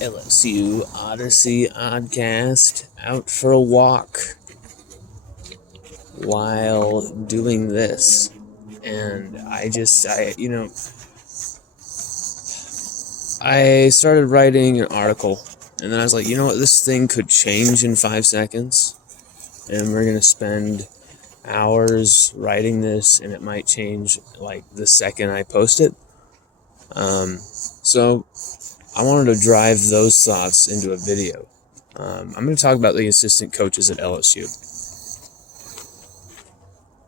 LSU Odyssey Odcast out for a walk while doing this. And I started writing an article, and then I was like, you know what, this thing could change in 5 seconds, and we're going to spend hours writing this, and it might change like the second I post it. So I wanted to drive those thoughts into a video. I'm going to talk about the assistant coaches at LSU.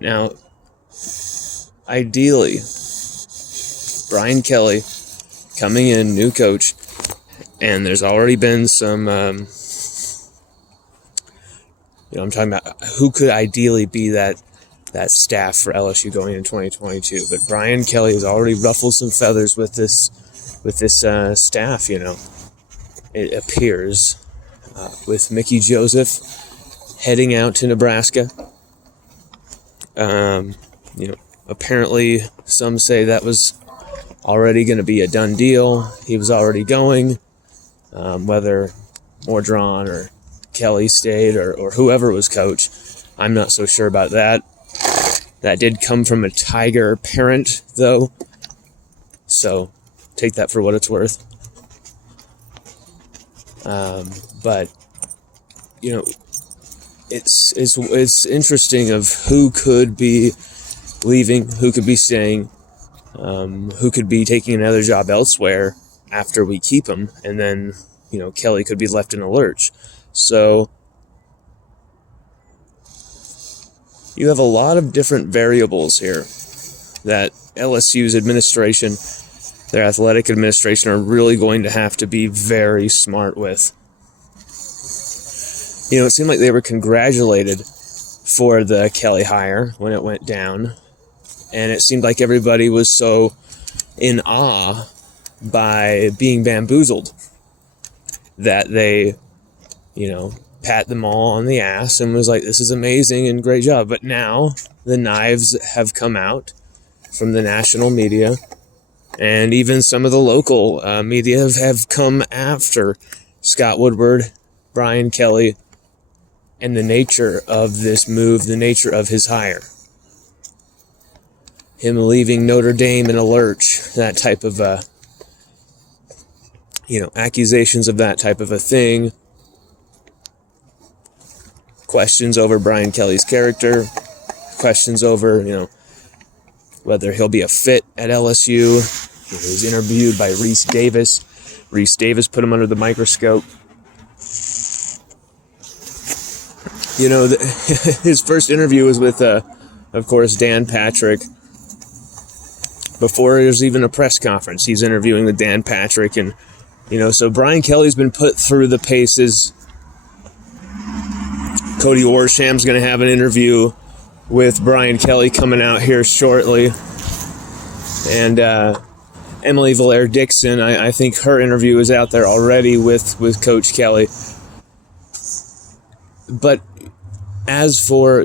Now, ideally, Brian Kelly coming in, new coach, and there's already been some, I'm talking about who could ideally be that staff for LSU going into 2022. But Brian Kelly has already ruffled some feathers with this staff, it appears, with Mickey Joseph heading out to Nebraska. Apparently some say that was already going to be a done deal. He was already going, whether Mordron or Kelly stayed or whoever was coach. I'm not so sure about that. That did come from a Tiger parent, though, so take that for what it's worth. But it's interesting of who could be leaving, who could be staying, who could be taking another job elsewhere after we keep him, and then Kelly could be left in a lurch. So you have a lot of different variables here that LSU's administration, their athletic administration, are really going to have to be very smart with. It seemed like they were congratulated for the Kelly hire when it went down, and it seemed like everybody was so in awe by being bamboozled that they, pat them all on the ass and was like, this is amazing and great job. But now the knives have come out from the national media, and even some of the local media have come after Scott Woodward, Brian Kelly, and the nature of this move, the nature of his hire. Him leaving Notre Dame in a lurch, that type of, accusations of that type of a thing. Questions over Brian Kelly's character. Questions over, whether he'll be a fit at LSU. He was interviewed by Reese Davis. Reese Davis put him under the microscope. His first interview was with, of course, Dan Patrick. Before there's even a press conference, he's interviewing with Dan Patrick. And, so Brian Kelly's been put through the paces. Cody Orsham's going to have an interview with Brian Kelly coming out here shortly. And Emily Valaire-Dixon, I think her interview is out there already with Coach Kelly. But as for,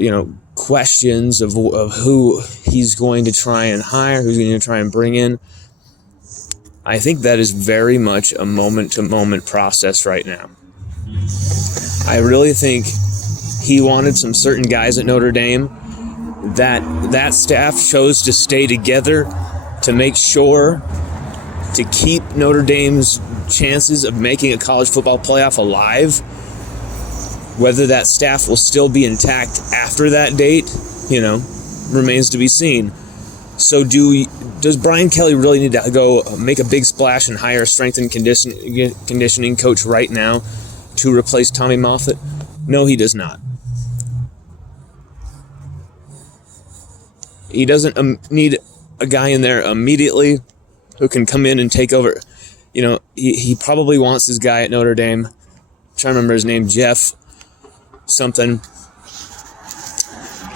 questions of who he's going to try and hire, who's going to try and bring in, I think that is very much a moment-to-moment process right now. I really think he wanted some certain guys at Notre Dame that staff chose to stay together to make sure to keep Notre Dame's chances of making a college football playoff alive. Whether that staff will still be intact after that date, remains to be seen. So does Brian Kelly really need to go make a big splash and hire a strength and conditioning coach right now to replace Tommy Moffitt? No, he does not. He doesn't need a guy in there immediately who can come in and take over. He probably wants his guy at Notre Dame. I'm trying to remember his name, Jeff something.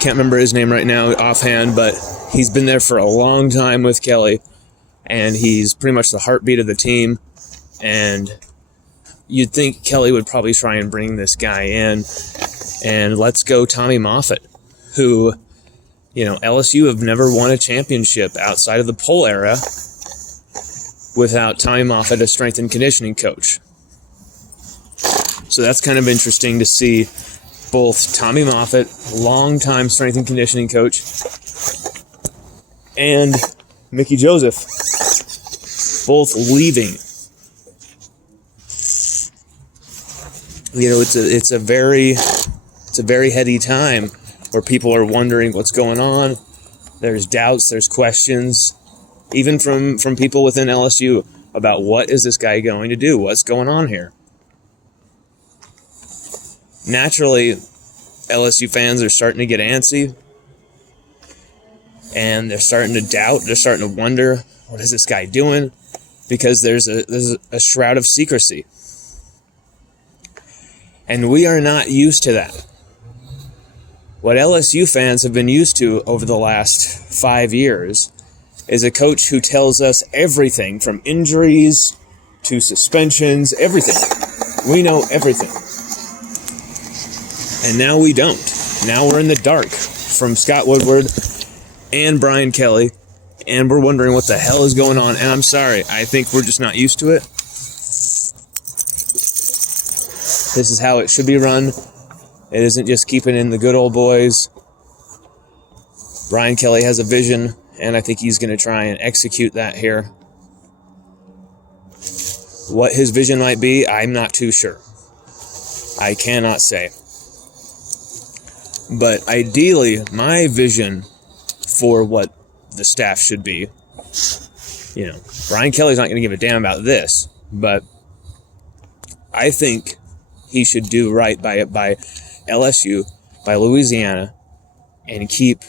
Can't remember his name right now offhand, but he's been there for a long time with Kelly, and he's pretty much the heartbeat of the team. And you'd think Kelly would probably try and bring this guy in, and let's go Tommy Moffitt, who, LSU have never won a championship outside of the Poll era without Tommy Moffitt as strength and conditioning coach. So that's kind of interesting to see both Tommy Moffitt, longtime strength and conditioning coach, and Mickey Joseph both leaving. You know, it's a very heady time where people are wondering what's going on. There's doubts, there's questions, even from people within LSU about what is this guy going to do? What's going on here? Naturally, LSU fans are starting to get antsy, and they're starting to doubt. They're starting to wonder, what is this guy doing? Because there's a shroud of secrecy. And we are not used to that. What LSU fans have been used to over the last 5 years is a coach who tells us everything from injuries to suspensions, everything. We know everything. And now we don't. Now we're in the dark from Scott Woodward and Brian Kelly, and we're wondering what the hell is going on. And I'm sorry, I think we're just not used to it. This is how it should be run. It isn't just keeping in the good old boys. Brian Kelly has a vision, and I think he's going to try and execute that here. What his vision might be, I'm not too sure. I cannot say. But ideally, my vision for what the staff should be, you know, Brian Kelly's not going to give a damn about this, but I think he should do right by LSU, by Louisiana, and keep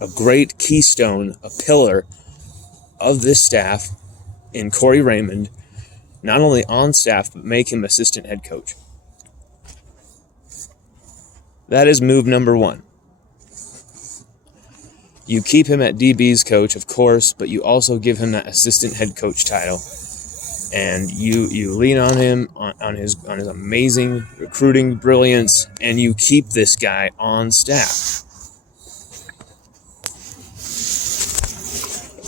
a great keystone, a pillar of this staff in Corey Raymond, not only on staff, but make him assistant head coach. That is move number one. You keep him at DB's coach, of course, but you also give him that assistant head coach title. And you lean on him, on his amazing recruiting brilliance, and you keep this guy on staff.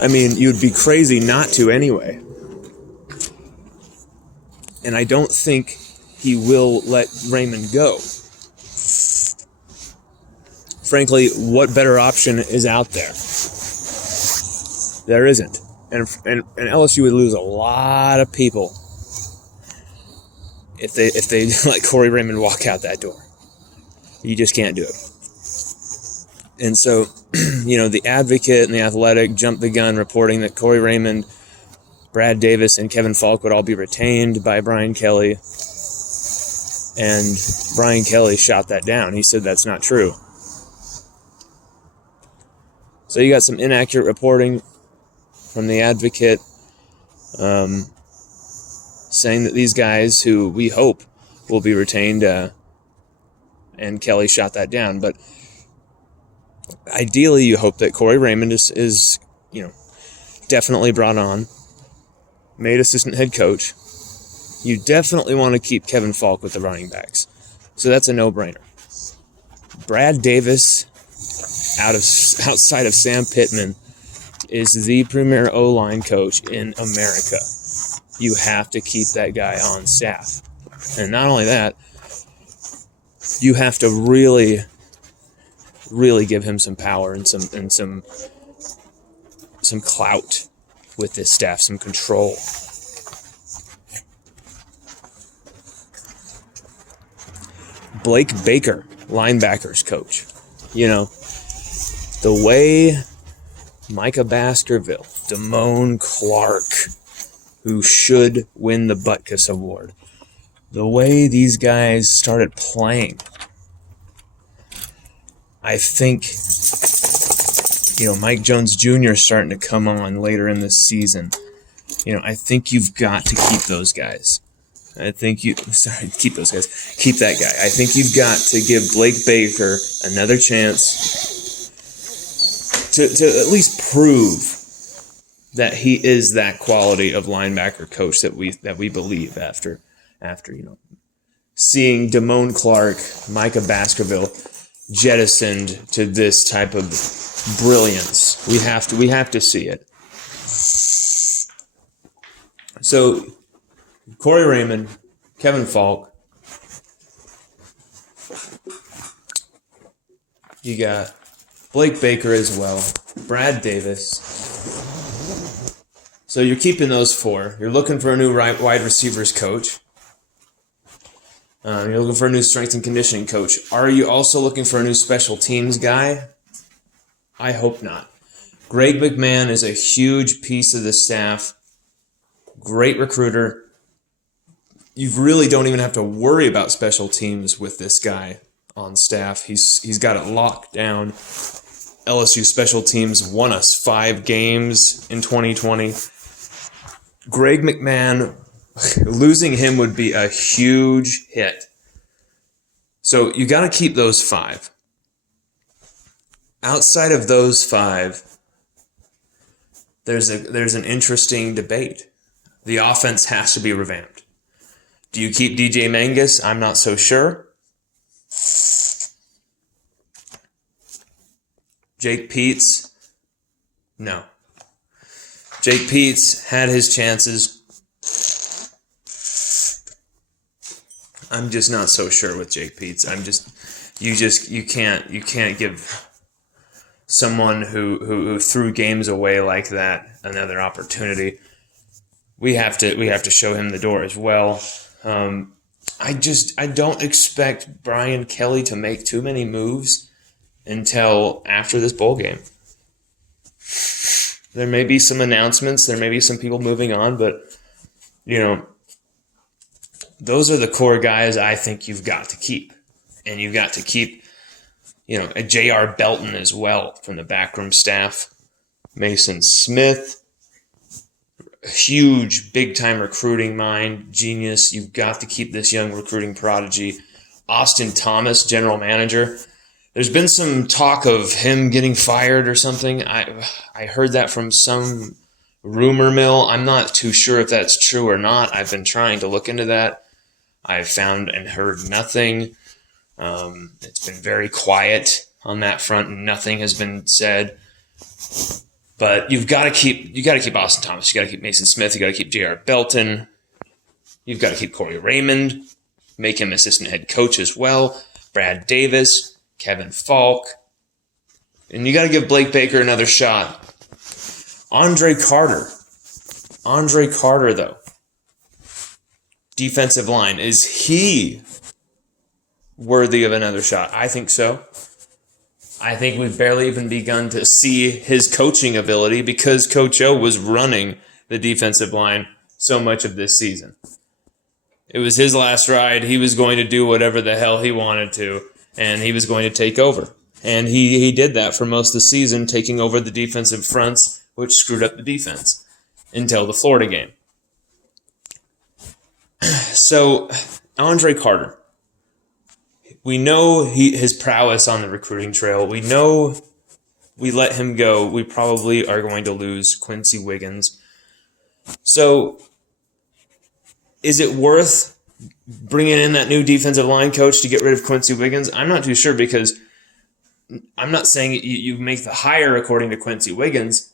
I mean, you'd be crazy not to anyway. And I don't think he will let Raymond go. Frankly, what better option is out there? There isn't. And LSU would lose a lot of people if they let Corey Raymond walk out that door. You just can't do it. And so, you know, the Advocate and the Athletic jumped the gun reporting that Corey Raymond, Brad Davis, and Kevin Falk would all be retained by Brian Kelly. And Brian Kelly shot that down. He said that's not true. So you got some inaccurate reporting from the Advocate, saying that these guys who we hope will be retained, and Kelly shot that down. But ideally, you hope that Corey Raymond is definitely brought on, made assistant head coach. You definitely want to keep Kevin Falk with the running backs. So that's a no-brainer. Brad Davis, outside of Sam Pittman, is the premier O-line coach in America. You have to keep that guy on staff. And not only that, you have to really, really give him some power and some clout with this staff, some control. Blake Baker, linebackers coach. You know, the way Micah Baskerville, Damone Clark, who should win the Butkus Award, the way these guys started playing, I think, Mike Jones Jr. is starting to come on later in this season. I think you've got to keep those guys. Keep those guys. Keep that guy. I think you've got to give Blake Baker another chance to at least prove that he is that quality of linebacker coach that we believe after seeing Damone Clark, Micah Baskerville jettisoned to this type of brilliance. We have to see it. So Corey Raymond, Kevin Falk, You got Blake Baker as well. Brad Davis. So you're keeping those 4. You're looking for a new wide receivers coach. You're looking for a new strength and conditioning coach. Are you also looking for a new special teams guy? I hope not. Greg McMahon is a huge piece of the staff. Great recruiter. You really don't even have to worry about special teams with this guy on staff. He's got it locked down. LSU special teams won us 5 games in 2020. Greg McMahon, losing him would be a huge hit. So you got to keep those 5. Outside of those 5, there's an interesting debate. The offense has to be revamped. Do you keep DJ Mangus? I'm not so sure. Jake Peets? No. Jake Peets had his chances. I'm just not so sure with Jake Peets. You can't give someone who threw games away like that another opportunity. We have to show him the door as well. I don't expect Brian Kelly to make too many moves until after this bowl game. There may be some announcements, there may be some people moving on, but those are the core guys I think you've got to keep. And you've got to keep, a J.R. Belton as well from the backroom staff. Mason Smith, huge, big-time recruiting mind, genius. You've got to keep this young recruiting prodigy. Austin Thomas, general manager. There's been some talk of him getting fired or something. I heard that from some rumor mill. I'm not too sure if that's true or not. I've been trying to look into that. I've found and heard nothing. It's been very quiet on that front. Nothing has been said. But you got to keep Austin Thomas. You got to keep Mason Smith. You got to keep J.R. Belton. You've got to keep Corey Raymond. Make him assistant head coach as well. Brad Davis. Kevin Falk. And you got to give Blake Baker another shot. Andre Carter, though. Defensive line. Is he worthy of another shot? I think so. I think we've barely even begun to see his coaching ability because Coach O was running the defensive line so much of this season. It was his last ride. He was going to do whatever the hell he wanted to. And he was going to take over. And he did that for most of the season, taking over the defensive fronts, which screwed up the defense until the Florida game. So, Andre Carter. We know his prowess on the recruiting trail. We know we let him go. We probably are going to lose Quincy Wiggins. So, is it worth bringing in that new defensive line coach to get rid of Quincy Wiggins? I'm not too sure because I'm not saying you make the hire according to Quincy Wiggins,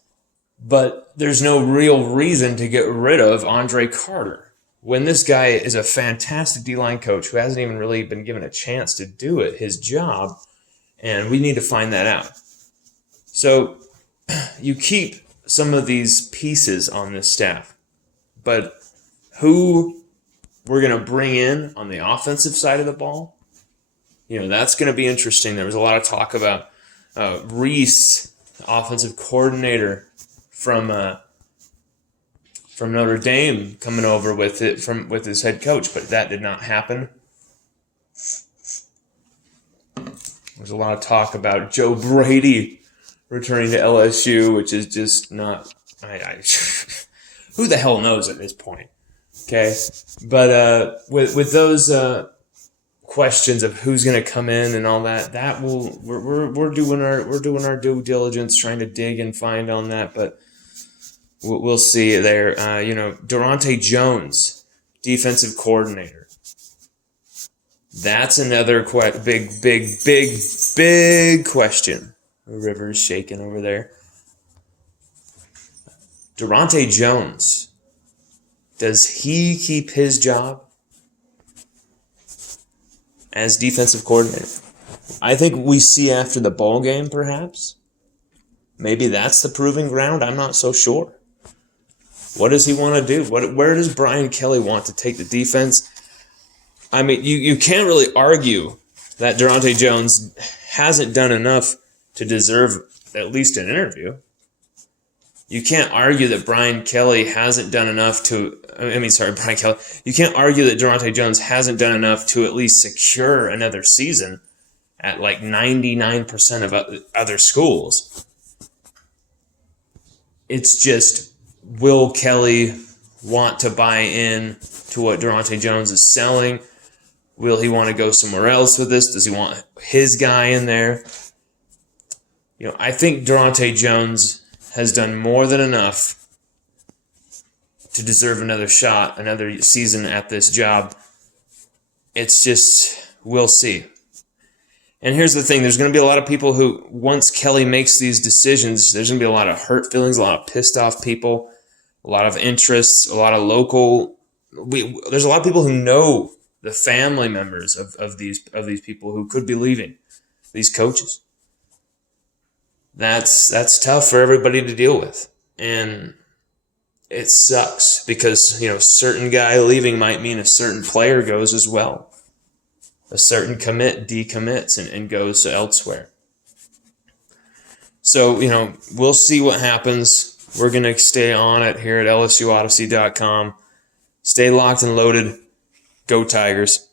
but there's no real reason to get rid of Andre Carter when this guy is a fantastic D-line coach who hasn't even really been given a chance to do it, his job, and we need to find that out. So you keep some of these pieces on this staff, but who we're going to bring in on the offensive side of the ball, that's going to be interesting. There was a lot of talk about Reese, offensive coordinator from Notre Dame, coming over with his head coach, but that did not happen. There's a lot of talk about Joe Brady returning to LSU, which is just not. Who the hell knows at this point? Okay, but with those questions of who's going to come in and all that, we're doing our due diligence, trying to dig and find on that. But we'll see there. Durante Jones, defensive coordinator. That's another big question. The river's shaking over there. Durante Jones. Does he keep his job as defensive coordinator? I think we see after the bowl game, perhaps. Maybe that's the proving ground. I'm not so sure. What does he want to do? Where does Brian Kelly want to take the defense? I mean, you can't really argue that Durante Jones hasn't done enough to deserve at least an interview. You can't argue that Brian Kelly hasn't done enough to... Brian Kelly. You can't argue that Durante Jones hasn't done enough to at least secure another season at like 99% of other schools. It's just, will Kelly want to buy in to what Durante Jones is selling? Will he want to go somewhere else with this? Does he want his guy in there? I think Durante Jones has done more than enough to deserve another shot, another season at this job. It's just, we'll see. And here's the thing, there's going to be a lot of people who, once Kelly makes these decisions, there's going to be a lot of hurt feelings, a lot of pissed off people, a lot of interests, a lot of there's a lot of people who know the family members of these people who could be leaving, these coaches. That's tough for everybody to deal with. And it sucks because, certain guy leaving might mean a certain player goes as well. A certain commit decommits and goes elsewhere. So, we'll see what happens. We're going to stay on it here at LSUODYSSEY.com. Stay locked and loaded. Go Tigers.